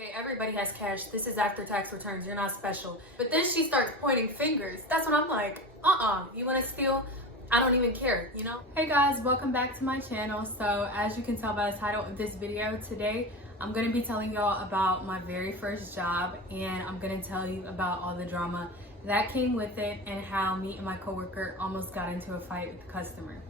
Okay, everybody has cash. This is after tax returns. You're not special. But then she starts pointing fingers. That's when I'm like, you want to steal? I don't even care, you know? Hey guys, welcome back to my channel. So as you can tell by the title of this video, today I'm going to be telling y'all about my very first job, and I'm going to tell you about all the drama that came with it and how me and my coworker almost got into a fight with the customer.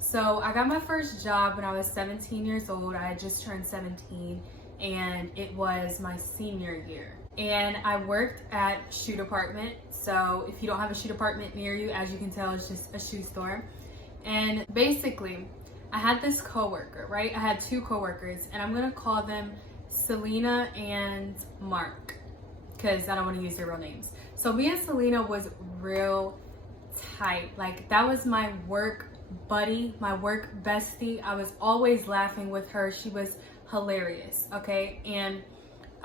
So I got my first job when I was 17 years old. I had just turned 17 and it was my senior year. And I worked at shoe department. So if you don't have a shoe department near you, as you can tell, it's just a shoe store. And basically, I had this coworker, right? I had two coworkers, and I'm gonna call them Selena and Mark, because I don't want to use their real names. So me and Selena was real tight. Like, that was my work buddy, my work bestie. I was always laughing with her. She was hilarious, okay? And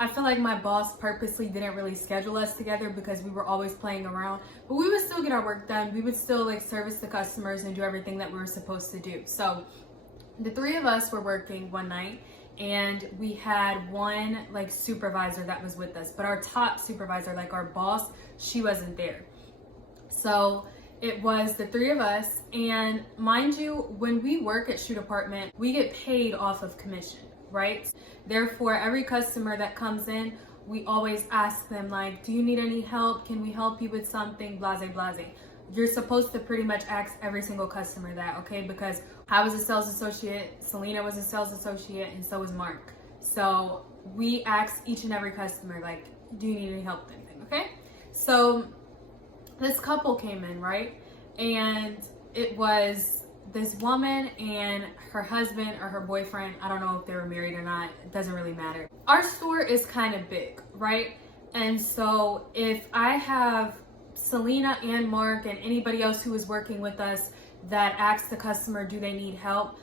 I feel like my boss purposely didn't really schedule us together because we were always playing around, but we would still get our work done. We would still like service the customers and do everything that we were supposed to do. So the three of us were working one night, and we had one like supervisor that was with us, but our top supervisor, like our boss, she wasn't there. So it was the three of us, and mind you, when we work at shoe department, we get paid off of commission, right? Therefore, every customer that comes in, we always ask them like, do you need any help? Can we help you with something? Blase, blase. You're supposed to pretty much ask every single customer that, okay? Because I was a sales associate, Selena was a sales associate, and so was Mark. So we ask each and every customer like, do you need any help with anything, okay? So this couple came in, right? And it was this woman and her husband or her boyfriend. I don't know if they were married or not. It doesn't really matter. Our store is kind of big, right? And so if I have Selena and Mark and anybody else who is working with us that asks the customer, do they need help?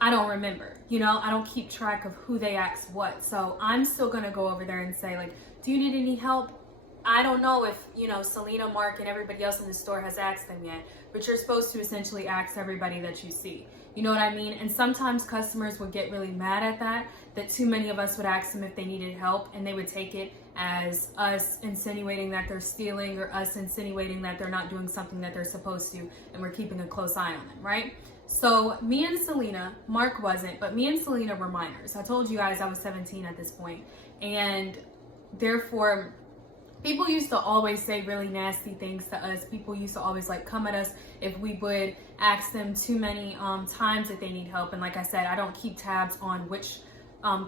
I don't remember, you know, I don't keep track of who they ask what. So I'm still gonna go over there and say like, do you need any help? I don't know if, you know, Selena, Mark, and everybody else in the store has asked them yet, but you're supposed to essentially ask everybody that you see. You know what I mean? And sometimes customers would get really mad at that too many of us would ask them if they needed help, and they would take it as us insinuating that they're stealing or us insinuating that they're not doing something that they're supposed to, and we're keeping a close eye on them, right? So me and Selena, Mark wasn't, but me and Selena were minors. I told you guys I was 17 at this point, and therefore, people used to always say really nasty things to us. People used to always like come at us if we would ask them too many times that they need help. And like I said, I don't keep tabs on which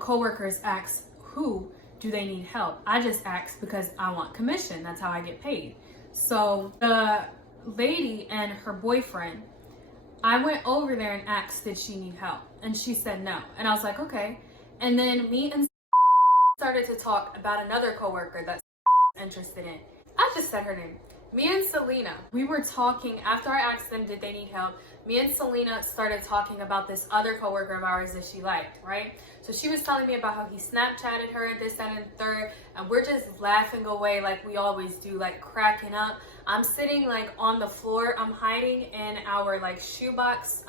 coworkers ask who do they need help. I just ask because I want commission. That's how I get paid. So the lady and her boyfriend, I went over there and asked, did she need help? And she said no. And I was like, okay. And then me and started to talk about another coworker that's interested in. I just said her name. Me and Selena, we were talking after I asked them did they need help. Me and Selena started talking about this other coworker of ours that she liked, right? So she was telling me about how he Snapchatted her, this, that, and third, and we're just laughing away like we always do, like cracking up. I'm sitting like on the floor. I'm hiding in our like shoebox,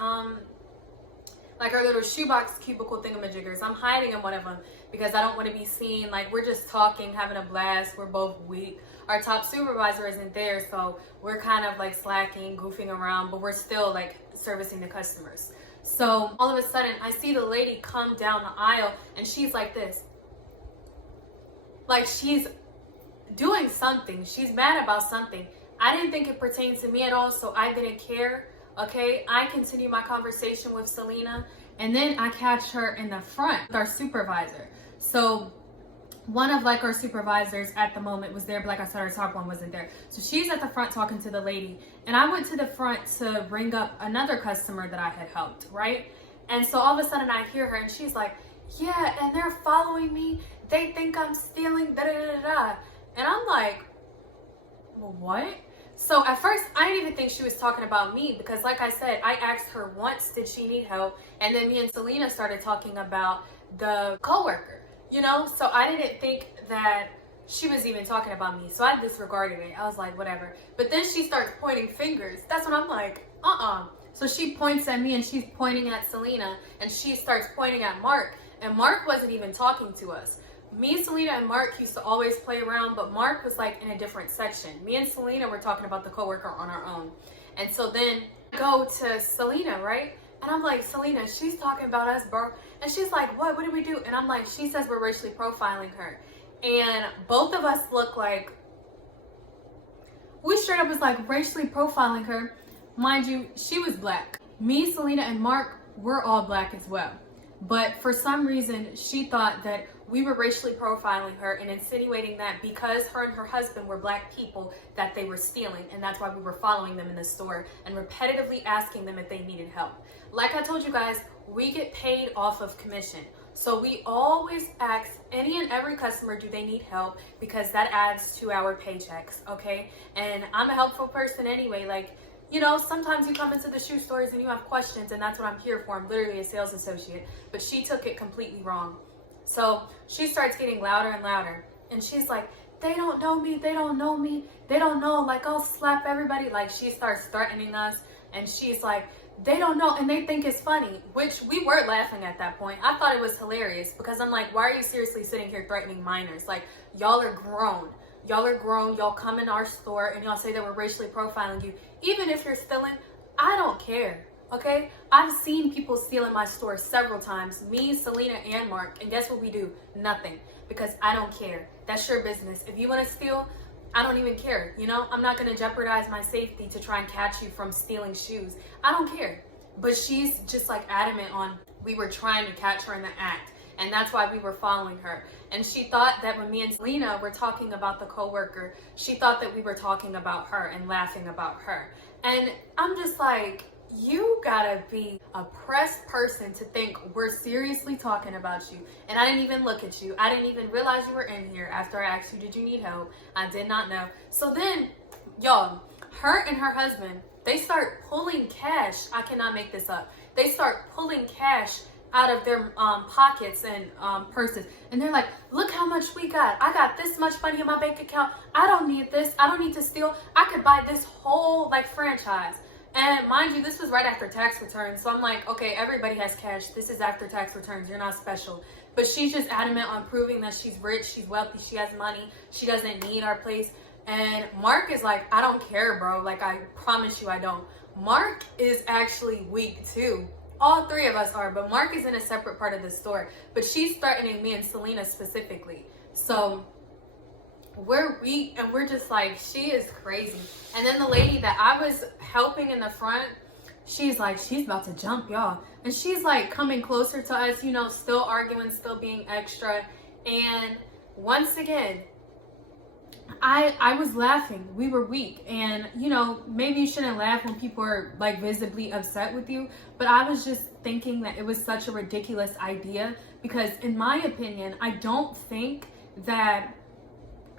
like our little shoebox cubicle thingamajiggers. I'm hiding in one of them because I don't want to be seen. Like, we're just talking, having a blast. We're both weak. Our top supervisor isn't there, so we're kind of like slacking, goofing around, but we're still like servicing the customers. So all of a sudden, I see the lady come down the aisle, and she's like this. Like, she's doing something. She's mad about something. I didn't think it pertained to me at all, so I didn't care. Okay, I continue my conversation with Selena, and then I catch her in the front with our supervisor. So one of like our supervisors at the moment was there, but like I said, our top one wasn't there. So she's at the front talking to the lady, and I went to the front to ring up another customer that I had helped, right? And so all of a sudden I hear her, and she's like, yeah, and they're following me. They think I'm stealing, da da da da. And I'm like, well, what? So at first, I didn't even think she was talking about me because, like I said, I asked her once, did she need help? And then me and Selena started talking about the coworker, you know? So I didn't think that she was even talking about me. So I disregarded it. I was like, whatever. But then she starts pointing fingers. That's when I'm like, So she points at me, and she's pointing at Selena, and she starts pointing at Mark. And Mark wasn't even talking to us. me and Selena and Mark used to always play around, but Mark was like in a different section. Me and Selena were talking about the coworker on our own. And so then I go to Selena, right? And I'm like, Selena, she's talking about us, bro. And she's like, what did we do? And I'm like, she says we're racially profiling her. And both of us look like, we straight up was like racially profiling her. Mind you, she was black. Me, Selena, and Mark, we're all black as well. But for some reason, she thought that we were racially profiling her and insinuating that because her and her husband were black people that they were stealing, and that's why we were following them in the store and repetitively asking them if they needed help. Like I told you guys, we get paid off of commission. So we always ask any and every customer, do they need help? Because that adds to our paychecks, okay? And I'm a helpful person anyway. Like, you know, sometimes you come into the shoe stores and you have questions, and that's what I'm here for. I'm literally a sales associate. But she took it completely wrong. So she starts getting louder and louder. And she's like, they don't know me. They don't know me. They don't know. Like, I'll slap everybody. Like, she starts threatening us. And she's like, they don't know. And they think it's funny, which we were laughing at that point. I thought it was hilarious because I'm like, why are you seriously sitting here threatening minors? Like, y'all are grown. Y'all are grown. Y'all come in our store and y'all say that we're racially profiling you. Even if you're stealing, I don't care. Okay? I've seen people steal in my store several times. Me, Selena, and Mark. And guess what we do? Nothing. Because I don't care. That's your business. If you want to steal, I don't even care. You know, I'm not going to jeopardize my safety to try and catch you from stealing shoes. I don't care. But she's just like adamant on we were trying to catch her in the act. And that's why we were following her. And she thought that when me and Selena were talking about the coworker, she thought that we were talking about her and laughing about her. And I'm just like, you gotta be a pressed person to think we're seriously talking about you. And I didn't even look at you. I didn't even realize you were in here after I asked you, did you need help? I did not know. So then, y'all, her and her husband, they start pulling cash. I cannot make this up. They start pulling cash out of their pockets and purses. And they're like, look how much we got. I got this much money in my bank account. I don't need this. I don't need to steal. I could buy this whole like franchise. And mind you, this was right after tax returns. So I'm like, okay, everybody has cash. This is after tax returns. You're not special. But she's just adamant on proving that she's rich, she's wealthy, she has money. She doesn't need our place. And Mark is like, I don't care, bro. Like, I promise you I don't. Mark is actually weak too. All three of us are, but Mark is in a separate part of the store. But she's threatening me and Selena specifically. So we're weak and we're just like, she is crazy. And then the lady that I was helping in the front, she's like, she's about to jump, y'all. And she's like coming closer to us, you know, still arguing, still being extra. And once again, I was laughing. We were weak. And, you know, maybe you shouldn't laugh when people are like visibly upset with you. But I was just thinking that it was such a ridiculous idea because in my opinion, I don't think that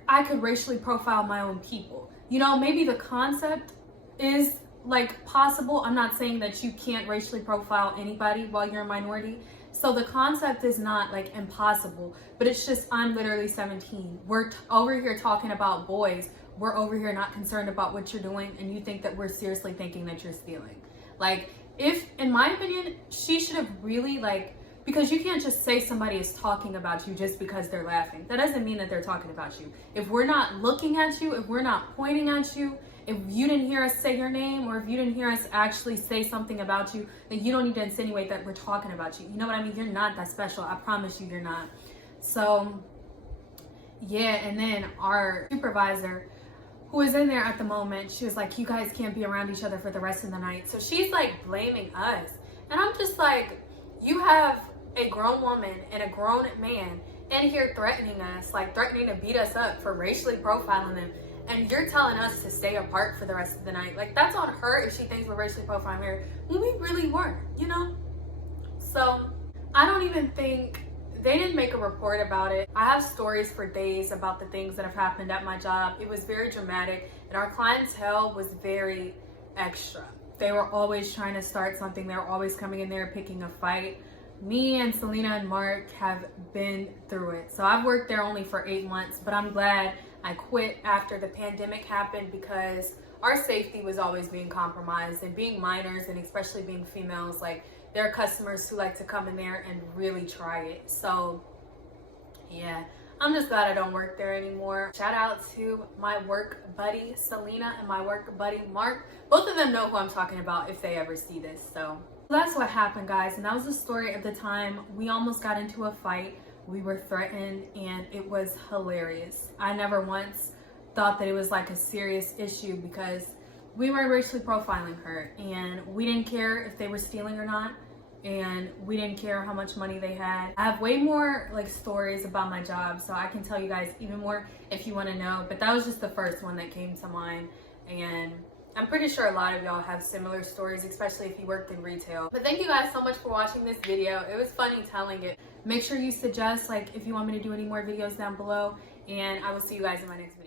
I could racially profile my own people. You know, maybe the concept is like possible. I'm not saying that you can't racially profile anybody while you're a minority. So the concept is not like impossible, but it's just I'm literally 17. We're over here talking about boys. We're over here not concerned about what you're doing, and you think that we're seriously thinking that you're stealing. Like, if, in my opinion, she should have really like, because you can't just say somebody is talking about you just because they're laughing. That doesn't mean that they're talking about you. If we're not looking at you, if we're not pointing at you, if you didn't hear us say your name, or if you didn't hear us actually say something about you, then you don't need to insinuate that we're talking about you. You know what I mean? You're not that special. I promise you, you're not. So, yeah, and then our supervisor, who was in there at the moment, she was like, you guys can't be around each other for the rest of the night. So she's like blaming us. And I'm just like, you have a grown woman and a grown man in here threatening us, like threatening to beat us up for racially profiling them. And you're telling us to stay apart for the rest of the night. Like, that's on her if she thinks we're racially profiling her. When we really weren't, you know? So, I don't even think, they didn't make a report about it. I have stories for days about the things that have happened at my job. It was very dramatic, and our clientele was very extra. They were always trying to start something. They were always coming in there picking a fight. Me and Selena and Mark have been through it. So I've worked there only for 8 months, but I'm glad I quit after the pandemic happened because our safety was always being compromised, and being minors and especially being females, like there are customers who like to come in there and really try it. So yeah, I'm just glad I don't work there anymore. Shout out to my work buddy Selena and my work buddy Mark. Both of them know who I'm talking about if they ever see this. So that's what happened, guys, and that was the story of the time we almost got into a fight. We were threatened and it was hilarious. I never once thought that it was like a serious issue because we were racially profiling her and we didn't care if they were stealing or not, and we didn't care how much money they had. I have way more like stories about my job, so I can tell you guys even more if you want to know, but that was just the first one that came to mind, and I'm pretty sure a lot of y'all have similar stories, especially if you worked in retail. But thank you guys so much for watching this video. It was funny telling it. Make sure you suggest like if you want me to do any more videos down below, and I will see you guys in my next video.